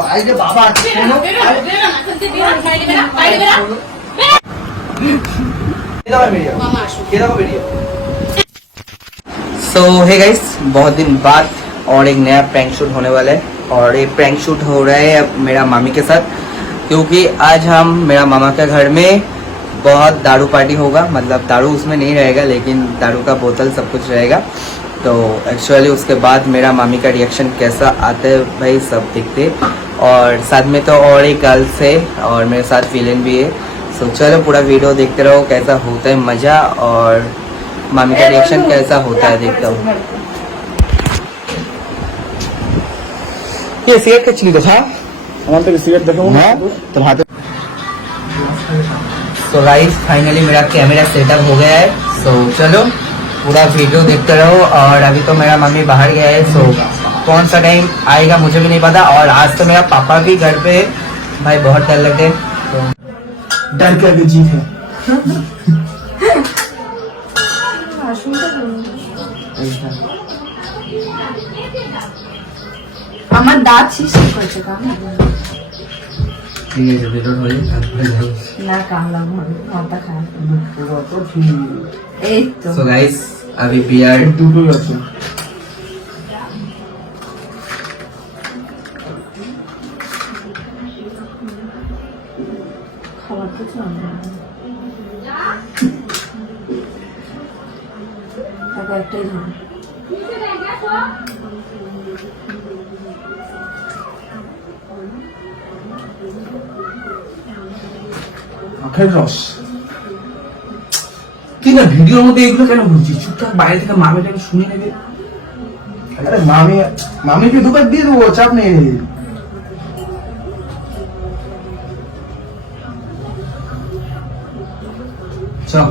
বাইরে বাবা আছে শোনো सो हे गाइस, बहुत दिन बाद और एक नया प्रैंक शूट होने वाला है। और ये प्रैंक शूट हो रहा है अब मेरा मामी के साथ, क्योंकि आज हम मेरा मामा के घर में बहुत दारू पार्टी होगा। मतलब दारू उसमें नहीं रहेगा, लेकिन दारू का बोतल सब कुछ रहेगा। तो एक्चुअली उसके बाद मेरा मामी का रिएक्शन कैसा आता है भाई सब देखते। और साथ में तो और एक गर्ल्स है और मेरे साथ विलेन भी है। सो चलो पूरा वीडियो देखते रहो, कैसा होता है मज़ा और मामी का रिएक्शन कैसा होता है देखता हूँ। ये सिगरेट का चिली देखा हमारे तो सिगरेट देखो ना तो हाथ। सो गाइस फाइनली मेरा कैमरा सेटअप हो गया है। सो चलो पूरा वीडियो देखते रहो। और अभी तो मेरा मम्मी बाहर गया है, सो कौन सा टाइम आएगा मुझे भी नहीं पता। और आज तो मेरा पापा भी घर पे है। भाई बहुत डर लगे, तो डर का भी जीत है। আমার দাঁত শেষ করছে না কামলা মাথা খারাপ এই তো। सो गाइस अभी पी आर খাবার কিছু আনবে একটাই ধরো। আখের রস কি না ভিডিওর মধ্যে এগুলো কেন বলছিস? চুপচাপ বাইরে থেকে মামিটাকে শুনে নেবে। আরে মামিকে দোকান দিয়ে দেবো, চাপ নেই। চল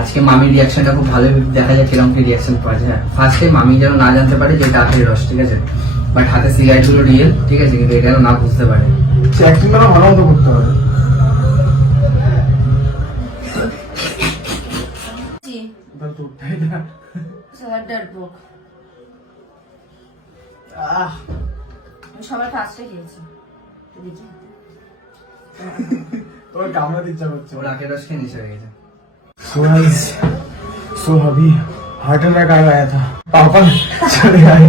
আজকে মামির রিয়াকশনটা খুব ভালো দেখা যায়, কিরকম কি রিয়াকশন পাওয়া যায়। ফার্স্টে মামি যেন না জানতে পারে যে এটা আখের রস, ঠিক আছে? বাট হাতে সিগারেট গুলো রিয়েল, ঠিক আছে? কিন্তু এটা না বুঝতে পারে। অ্যাক্টিংটা ভালো মতো করতে হবে। সবার ফার্স্টে খেয়েছি তোর কামড়াতে ইচ্ছা করছে। ওর আখের রস খেয়ে নিচে হয়ে গেছে। सो अभी हार्ट अटैक आ गया था, पापा चले आए।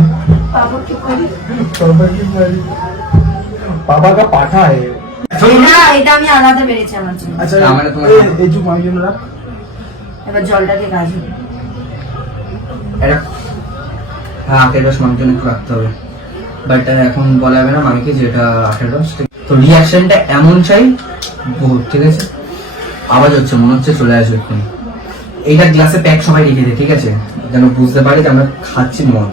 पापा का पाठा है। না এটা আমি আলাদা বেরেছি আমার জন্য। अच्छा মানে তোমার এই যে মামি জন্য রাখ। এবার জলটাকে কাজ হবে। এটা হ্যাঁ আখের রস মামির জন্য একটু রাখতে হবে। বাট এখন বলা যাবে না মামিকে যে এটা আখের রস। তো রিয়াকশনটা এমন চাই বহুত, ঠিক আছে? আওয়াজ হচ্ছে, মনে হচ্ছে চলে আসবে এক্ষুনি। এইটা গ্লাসে প্যাক সবাই রেখে দে, ঠিক আছে? যেন বুঝতে পারে যে আমরা খাচ্ছি মদ।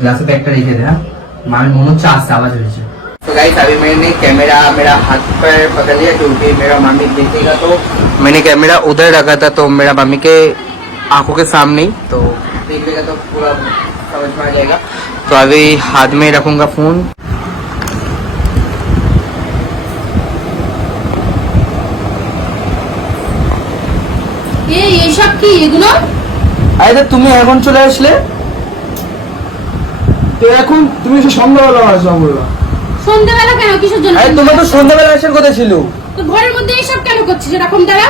ग्लास पैक कर रखे थे। मामी मोनो चार से आवाज रही है। तो गाइस अभी मैंने कैमरा मेरा हाथ पर पकड़ लिया, क्योंकि मेरा मामी देखेगा तो मैंने कैमरा उधर रखा था, तो मेरा मामी के आंखों के सामने ही, तो देखेगा तो पूरा समझ में आ जाएगा। तो अभी हाथ में रखूंगा फोन। এই সব কি এগুলো? আরে তুমি এখন চলে আসলে? তো এখন তুমি এসে সন্ধ্যাবেলা আসবা বলবা? সন্ধ্যাবেলা কেন, কিসের জন্য? আরে তোমার তো সন্ধ্যাবেলা আসার কথা ছিল। তো ঘরের মধ্যে এইসব কেন করছিস এরকম তারা?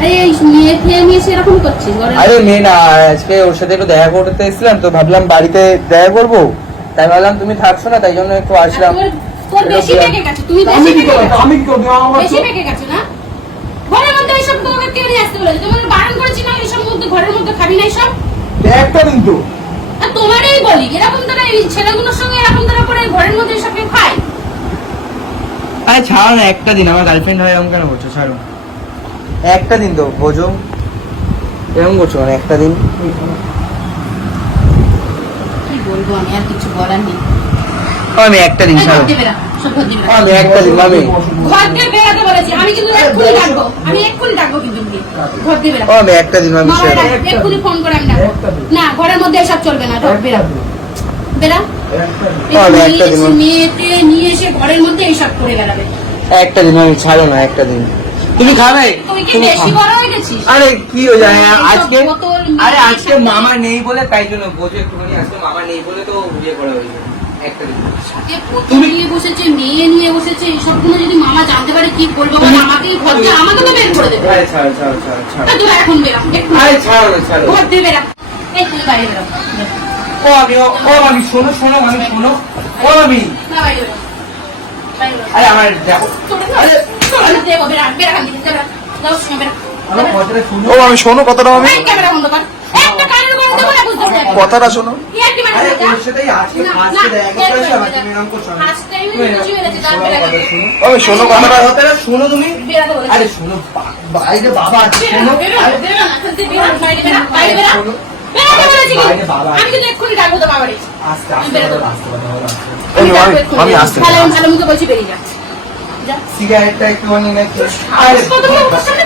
আরে এই মেয়ে নিয়ে এরকম করছিস ঘরে? আরে মেয়ে না, আজকে ওর সাথে একটু দেখা করতে এসেছিলাম, তো ভাবলাম বাড়িতে দেখা করব, তাই ভাবলাম তুমি থাকছো না, তাই জন্য একটু আসলাম। তোর বেশি পেকে গেছে, তুমি আমি বেশি কি করব? আমি কি করব? আমার বেশি পেকে গেছে না? ঘরের মধ্যে এইসব তোমাকে কে নিয়ে আসতে বলেছে? তোমাকে বারণ করেছি না এইসব মধ্যে, ঘরের মধ্যে খাবি না এইসব। একটা দিন তো আর তোমারই বলি এরকম তারা এই ছেলেগুলোর সঙ্গে এরকম তারা করে ঘরের মধ্যে এইসব কেউ খায়? আরে ছাড়ো না, একটা দিন, আমার গার্লফ্রেন্ড হয় এরকম কেন করছো? ছাড়ো একটা দিন তো বোঝো, এরকম করছো মানে একটা দিন। কি বলবো আমি, আর কিছু বলার নেই। আমি একটা দিন ছাড়ো, আমি একটা দিন মামি ঘর দিয়ে বেরাতে বলেছি আমি, কিন্তু এক্ষুনি ডাকবো, আমি এক্ষুনি ডাকবো কিন্তু ঘর দিয়ে বেরা। আমি একটা দিন মামি ছাড়ো, এক্ষুনি ফোন করে আমি ডাকবো। না ঘরের মধ্যে এসব চলবে না, ঘর বেরা বেরা। আমি একটা দিন মেয়েতে নিয়ে এসে ঘরের মধ্যে এইসব করে বেড়াবে। একটা দিন মামি ছাড়ো না, একটা দিন তুমি খাবে তুই কি তুমি বেশি খাও। বড় হয়ে গেছিস? আরে কি হয়ে যায় এইসব আজকে বোতল, আরে আজকে এইসব- মামা নেই বলে তাই জন্য বোঝো একটুখানি আজকে মামা নেই বলে তো বিয়ে করা হয়েছে একটা দিন। সাথে বোতল নিয়ে বসেছে, মেয়ে নিয়ে বসেছে, এইসবগুলো যদি মামা জানতে পারে কি করবে বল? আমাকেই ঘরতে আমাকে তো বের করে দেবে। আরে ছাড়ো ছাড়ো ছাড়ো ছাড়ো তুই এখন বেরা, আরে ছাড়ো না, ছাড়ো ঘর দিয়ে বেরা। এই তুই বাইরে বেরো। ও আমি শোনো শোনো আমি শোনো ও আমি না বাইরে বেরো। বাইরে বেরো। আরে আমার দেখো তোরে আরে তোরে দেবো, বেরা, বেরা খান দিকে, বেরা। যাও সঙ্গে বেরা। আমার কথাটা শুনো ও আমি শোনো কথাটা আমি এই ক্যামেরা বন্ধ কর। একটা কানের উপর দেবো না, বুঝতে পারছি। কথাটা শোনো কি আর কি মানে আরে যা। ওর সাথেই আজকে না, ফার্স্টে না, দেখা বের করেছে করে আমার দে। তুমি এরকম করছো না। ফার্স্ট টাইমে তুমি বুঝি মেরেছে, যা শোনো, বেরা কথা খান। শোনো। আমি শোনো আমার কথাটা কথাটা শোনো তুমি বেরাতে বলেছি। আরে শোনো বাইরে বাবা আছে বেরা, শোনো বেরা, আরে বেরা না, খালি বেরা, বাইরে বেরা, বাইরে বেরা। শোনো। বেরাতে বলেছি কি? বাইরে বাবা আছে। আমি কিন্তু এক্ষুনি ডাকবো তো বাবারে। আস্তে আমি আস্তে বেরোবো। বলো, আস্তে কথা বলো, আস্তে। আমি আমি- ডাকবো এক্ষুনি। আমি আসতে তাহলে আমি ভালো মুখে বলছি, বেরিয়ে যা। যা। সিগারেটটা একটুখানি নাকি সাহস কত বড় ওর সামনে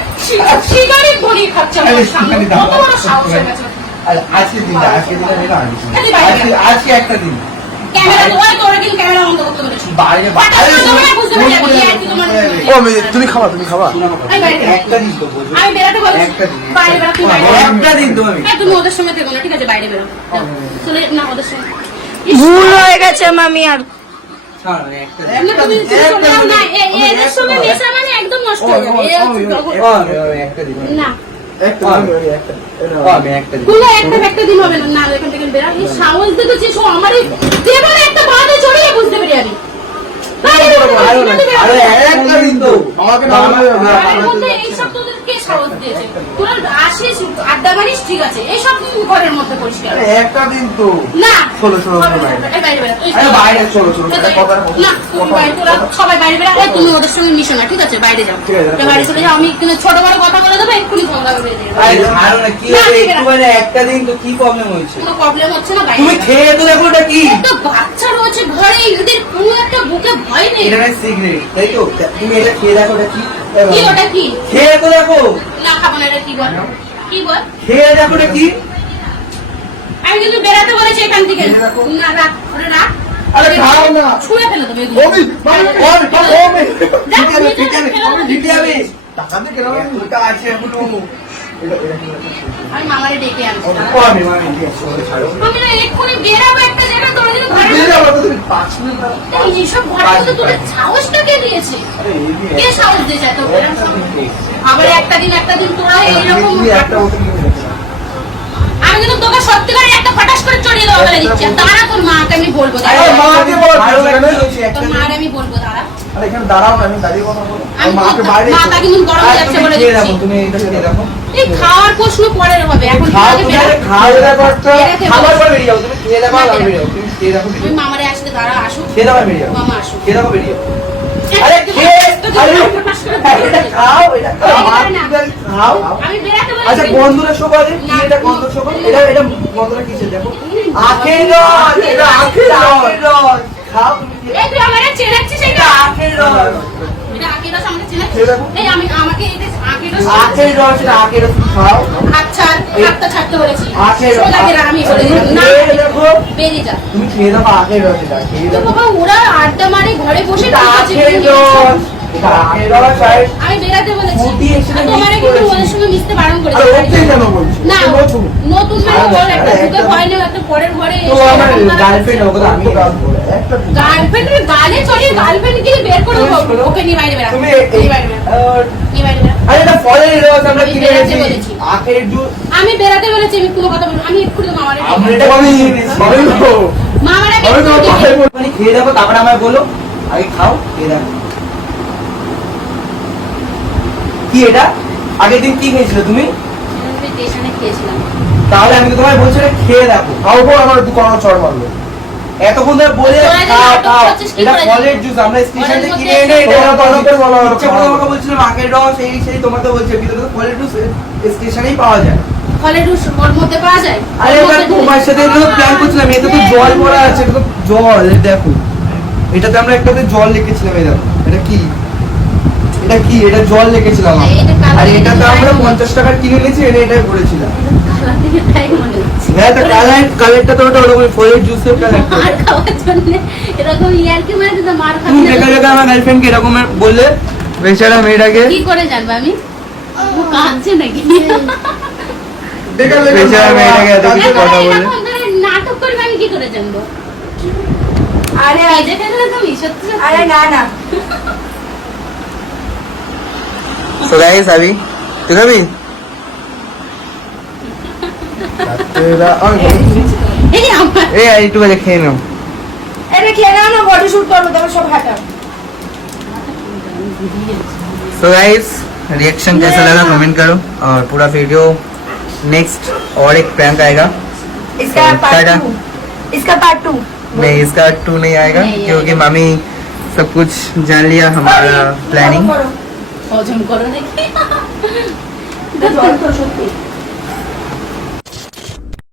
সিগারেট ধরিয়ে খাচ্ছে আমার আরে সামনে। সিগারেট দাও। কত বড় সাহস হয়ে গেছে। আরে আজকে দিনটা নিলাম আমি আরে বাইরে আজকে- আজকে একটা দিন ক্যামেরা তোমার তোরা কিন্তু ক্যামেরা বন্ধ করতে বলেছি। বাইরে পাটা আরে বন্ধ করে শোনো, বুঝতে ফোন পারছি, করে আর কি তোমার- ও আমি তুমি খাবা শোনো আমার কথা। আমি বাইরে বেরোবো। একটা দিন তো বোঝো আমি বেরাতে বলেছি। একটা দিন বাইরে বেরা, তুই বাইরে বেরা। একটা দিন তো আমি এই তুমি ওদের সঙ্গে থেকো না, ঠিক আছে? বাইরে বেরো। যাও। চলে না ওদের সঙ্গে। ভুল হয়ে গেছে মামি আর ছাড়ো না, একটা দিন। না, তুমি চলে যাও না। এদের সঙ্গে মেশা মানে একদম নষ্ট হয়ে যাবে। এ হচ্ছে জগৎ। একটা দিন না। আমি একটা দিন কোনো একটা দিন হবে না। না, এখান থেকে বেরা। এই সাহস দেখেছিস ও আমার এই দেবলে একটা বাঁধে চড়িয়ে বুঝতে পারি আমি। বাইরে বেরো, আরো না, বাইরে বেরো। আরো একটা দিন তো আমাকে ঘরের মধ্যে এইসব তোদের কে সাহস দিয়েছে? তোরা আসিস, আড্ডা মারিস, ঠিক আছে। এইসব তুই ঘরের মধ্যে পরিষ্কার। একটা দিন তো না। শোনো, শোনো, হবে না। বাইরে। এই বাইরে বেরো। এই আরে বাইরে চলো, চলো, একটা কথা বলো। না, তুমি বাইরে, তোরা সবাই বাইরে বেরো। এই তুমি ওদের সঙ্গে মিশো না, ঠিক আছে? বাইরে যাও। ঠিক আছে। এই বাইরে চলে যাও। আমি কিন্তু ছোট বড় কথা বলে দেবো, এক্ষুনি ফোনটা করে দিয়ে দেবো। আরে ছাড়ো না, কি না, হয়েছে? ঠিক আছে। একটুখানি একটা দিন তো কি প্রবলেম হয়েছে কোনো প্রবলেম হচ্ছে না, বাইরে তুমি যাও। খেয়ে তো দেখো ওটা কি একটা বাচ্চা রয়েছে ঘরে, এদের কোনো একটা বুকে ভয় নেই। এটা না সিগারেট তাই তো তুমি এটা খেয়ে দেখো ওটা কি কি ওটা কি? খেয়ে তো দেখো না, খাবো না, এটা কি বল? কি বল? খেয়ে দেখো ওটা কি আমি কিন্তু বেরাতে বলেছি এখান থেকে। খেয়ে দেখো। না, রাখ, ওটা রাখ। আরে খাও না। ছুঁড়ে ফেলো তুমি এগুলো। ওমি ওমি যাও, জিতে যাবে জিতে যাবে টাকা দিয়ে কেন ওটা আছে এখনো আমি মামারে ডেকে আনছি। ও আমি ঠিক আছে ওটা ছাড়ো আমি না এক্ষুনি বেরাবো একটা জায়গায়, তোরা যদি ঘরে দিয়ে যাবো তো তুমি 5 মিনিট দাও। এই এইসব ঘরের মধ্যে তোদের সাহসটা কে দিয়েছে? আরে এই দিয়ে কে সাহস দিয়েছে এত করে? আবার একটা দিন তোরা এইরকম। তুমি একটা বোতল নিয়ে রেখে দাও। আমি কিন্তু তোকে সত্যিকারের একটা ফটাস করে চড়িয়ে দেওয়া বলে দিচ্ছি। আর দাঁড়া, তোর মাকে আমি বলবো, দাঁড়া। আরে মাকে বল, ভালো এখানে। লাগছে একটা তোর দিন। মার আমি বলবো, দাঁড়া। আরে এখানে দাঁড়াও না, আমি দাঁড়িয়ে কথা বলো। আমি মাকে বাইরে মাথা কিন্তু গরম হয়ে আর যাচ্ছে তুমি বলে খেয়ে দিচ্ছি। দেখো তুমি এটা খেয়ে দেখো এই খাওয়ার প্রশ্ন পরের হবে, এখন খাও আগে তুমি বেরা। আরে খাও দেখো একটা বেরাতে খাবার বলো। পর বেরিয়ে যাও তুমি খেয়ে দেখো আর না, বেরিয়ে যাও তুমি খেয়ে দেখো ওই মামারে আসতে দাঁড়া, আসুক। খেয়ে দেখো আর বেরিয়ে যাও মামা আসুক। খেয়ে দেখো বেরিয়ে যাও আরে খেয়ে আরে এটা খাও এটা খাও খাও আমি বেরাতে আচ্ছা বলেছি। বন্ধুরা সবাই কি না, এটা গন্ধ সবাই এটা গন্ধটা কিসের দেখো আখের রস এটা আখের রস খাও তুমি খেয়ে এই তুই আমারে চেনাচ্ছিস এটা? আখের রস এটা আখের রস আমাকে চেনাচ্ছিস? খেয়ে দেখো। এই আমাকে এটা আখের রস আখের রস এটা আখের রস খাও আচ্ছা, হাতটা ছাড়তে বলেছি। আখের রস সোজা বেরা, আমি বলে দিলাম। না, খেয়ে দেখো বেরিয়ে যা। তুমি খেয়ে দেখো আখের রস এটা খেয়ে তো দেখো বাবা, ওরা আড্ডা মারে ঘরে বসে এটা ঠিক আছে, আখের ঠিক আছে। রস এটা আখের রস আর আমি বেরাতে বলেছি। ফুটি এসে আর তোমারে mix কিন্তু করেছি। ওদের সঙ্গে মিশতে বারণ করেছি। আরে ওকে কেন বলছো? না, ওকে নতুন। নতুন মানে বল, একটা আরে বুকে একটা- ভয় নেই, একটা পরের ঘরে তো আমার গার্লফ্রেন্ড ওকে আমি একটা দিন। গার্লফ্রেন্ডের গালে চড়িয়ে গার্লফ্রেন্ড গিয়ে বের করে দেবো। শোনো। ওকে নিয়ে বাইরে বেরা, তুমি নিয়ে বাইরে বেরা, নিয়ে বাইরে বেরা। আরে এটা ফলের রস আমরা আমি কিনে বেরাতে এনেছি বলেছি। আখের জুস আমি বেরাতে বলেছি, আমি কোনো কথা বলবো না। আমি এক্ষুনি তো মামারে আমরা ডেকে এটা আমি কিনে এনেছি। আমি তো মামারে আমি তোমার পায়ে পড়ে- মানে খেয়ে দেখো তারপরে আমায় বলো আগে খাও খেয়ে দেখো কি এটা আগের দিন কি খেয়েছিলে তুমি স্টেশনে খেয়েছিলাম। তাহলে আমি তো তোমায় বলছি এটা খেয়ে দেখো খাও গো, আমার একটু কোনো চড় মারলো। এতক্ষণ ধরে বলে তোরা যে খাও নাটক খাও করছিস কি এটা করে? ফলের জুস আমরা স্টেশন থেকে ফলের কিনে মধ্যে- এনে এটা তোমরা ভালো করে বলো, আর ইচ্ছা করে খাও। তোমাকে বলছিলাম আখের রস এই সেই তোমাকে বলছে ভিতরে তো ফলের জুস স্টেশনেই পাওয়া যায় ফলের রস ওর মধ্যে পাওয়া যায়? আরে ওর এবার মধ্যে তোমার সাথে এগুলো প্ল্যান করছিলাম এতে তো জল ভরা আছে এটা তো জল এই দেখো এটাতে আমরা একটাতে জল লিখেছিলাম এই দেখো এটা কি এটা কি এটা জল লিখেছিলাম আমরা। এটা কালার আর এটাতে দিয়ে আমরা design 50 টাকার কিনে নিয়েছি এটাই করেছিলাম কালার থেকে তাই মনে হচ্ছে। হ্যাঁ তো কালারটা তো ওটা ওরকম ফলের জুসের কালার মার খাওয়ার জন্য এরকম ইয়ার্কি মারে দিতে মার তুমি খাবি দেখা না। দেখা আমার গার্লফ্রেন্ডকে এরকম বললে বেচারা মেয়েটাকে কি করে জানবো আমি ও কাঁদছে নাকি দেখা বেচারা মেয়েটাকে এত কিছু কথা বলে এরকম ধরে নাটক করবে আমি কি করে জানবো আরে এই যে কেন তুমি সত্যি সত্যি? আরে না না সো গাইস अभी তুই খাবি এই আমার এই আর একটু বাজে খেয়ে নাও এটা খেয়ে নাও না বডি শুট করবো তারপর সব হাঁটা सो गाइस रिएक्शन कैसा लगा कमेंट करो और पूरा वीडियो नेक्स्ट और एक प्रैंक आएगा इसका तो पार्ट टाटा। 2 इसका पार्ट 2 नहीं इसका 2 नहीं आएगा नहीं क्योंकि आएगा। मामी सब कुछ जान लिया हमारा प्लानिंग হজম করো নাকি জল তো সত্যি